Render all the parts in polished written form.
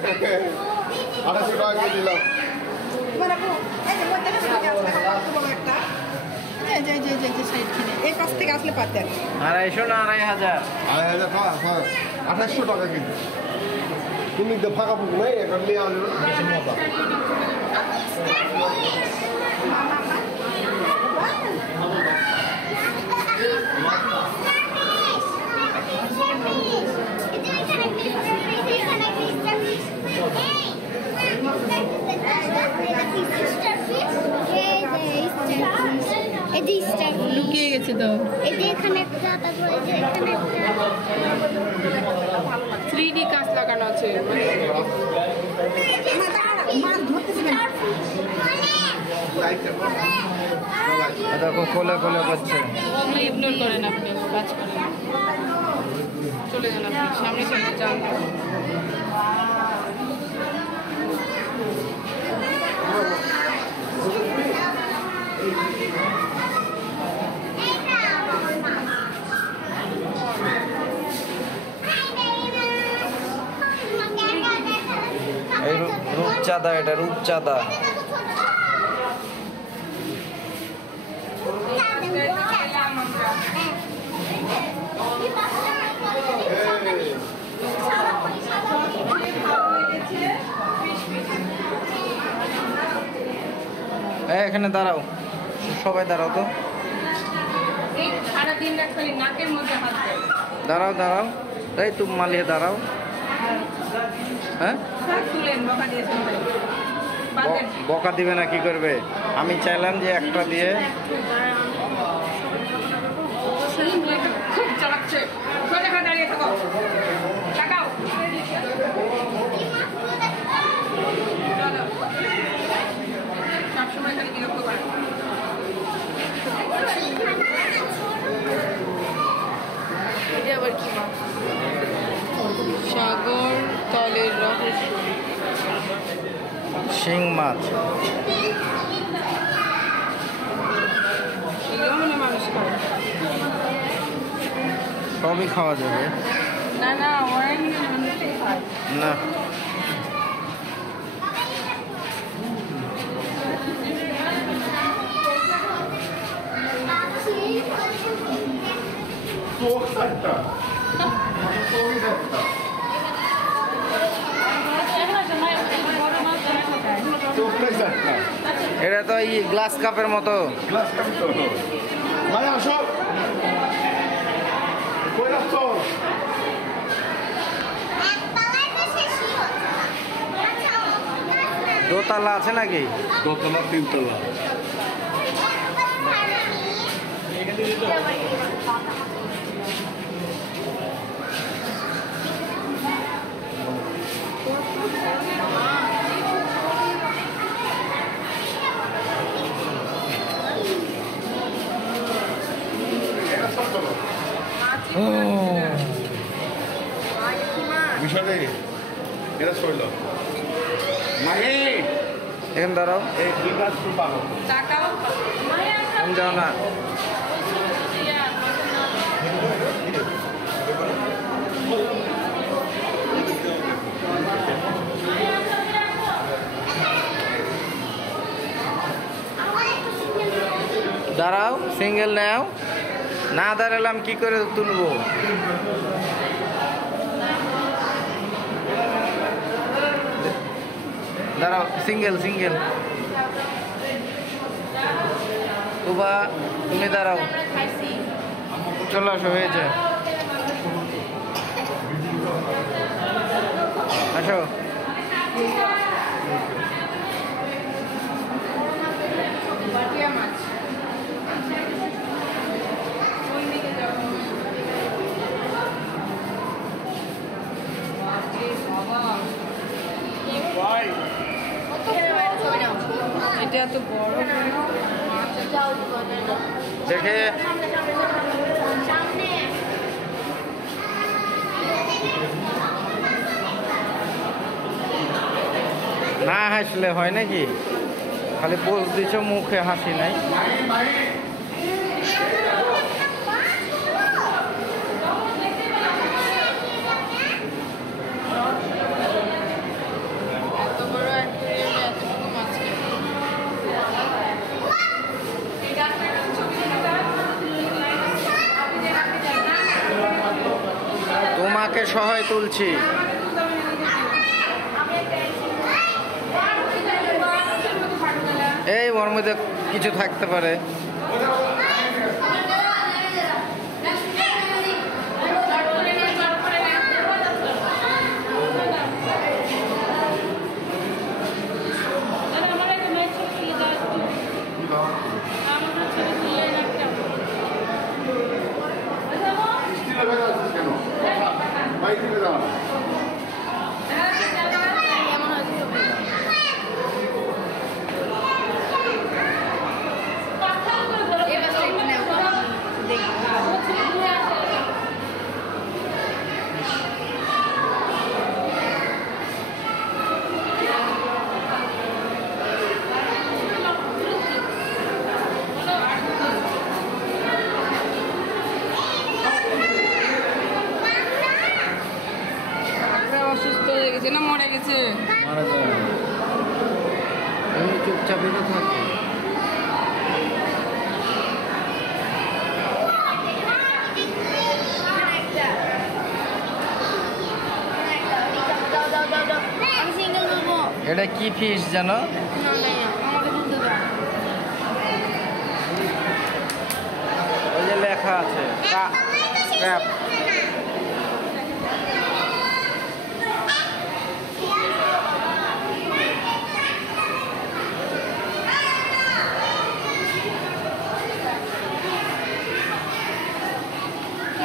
800 টাকা দিয়ে দিলাম। এই কাছ থেকে আসলে পাতেন 250 না 2500? 2800 টাকা কিন্তু তুমি তো ফাঁকা ফুক নাই এখন নিয়ে আসবে লুকিয়ে গেছে তো এখানে 3D কাঁচ লাগানো আছে দেখো কোলে কোলে করছে। ইগনোর করেন আপনি কাজ করেন চলে যান আপনি সামনে সামনে যান এই রূপচাঁদা, এটা রূপচাঁদা। এখানে দাঁড়াও, সবাই দাঁড়াও তো, দাঁড়াও দাঁড়াও, এই তুমি মালিয়ে দাঁড়াও। হ্যাঁ বকা দিবে না, কি করবে? আমি চাইলাম যে একটা দিয়ে আবার কি সাগর তলের রহস্য শিং মাছ। মানুষ খায় সবই খাওয়া যাবে না না না। এটা তো এই গ্লাস কাপের মতো। দোতলা আছে নাকি? দোতলা, তিনতলা। বিষয় এটা শৈল এখানে দাঁড়াও, তুমি যাও না। দাঁড়াও, সিঙ্গেল নাও, না দাঁড়ালাম কি করে তুলবো? দাঁড়াও, সিঙ্গেল সিঙ্গেল। তুবা তুমি দাঁড়াও, চলে আসো, হয়েছে, আসো। এটা এত বড় দেখে না হাসলে হয় নাকি? খালি পোজ দিছ, মুখে হাসি নাই। সহায় তুলছি। এই ওর মধ্যে কিছু থাকতে পারে। অসুস্থ হয়ে গেছে না মরে গেছে? মারা যায় না, এমনি চুপচাপ বেঁধে থাকে। এটা কি ফিশ জানো? ওই যে লেখা আছে ক্র্যাব।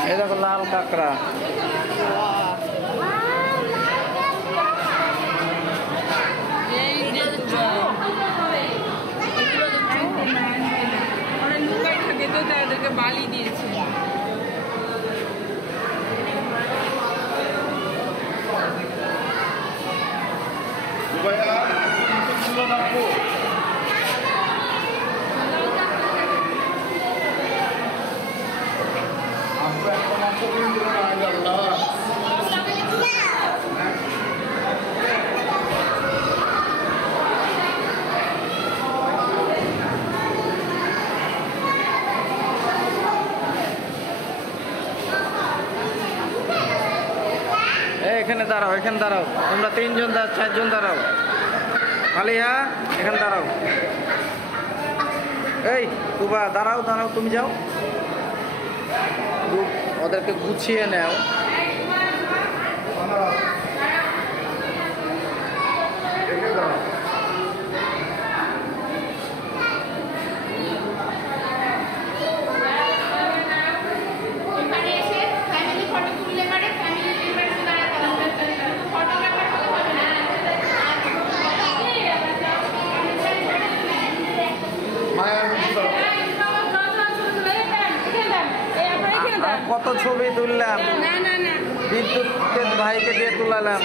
এই দেখো লাল কাঁকড়া। ওরা লুকাই থাকে তো তাদেরকে বালি দিয়েছে। এখানে দাঁড়াও, এখানে দাঁড়াও, তোমরা 3 জন 4 জন দাঁড়াও। আলিয়া এখানে দাঁড়াও। এই তুবা দাঁড়াও, দাঁড়াও, তুমি যাও, ওদেরকে গুছিয়ে নাও। কত ছবি তুললাম, বিদ্যুৎ ভাইকে দিয়ে তুলালাম।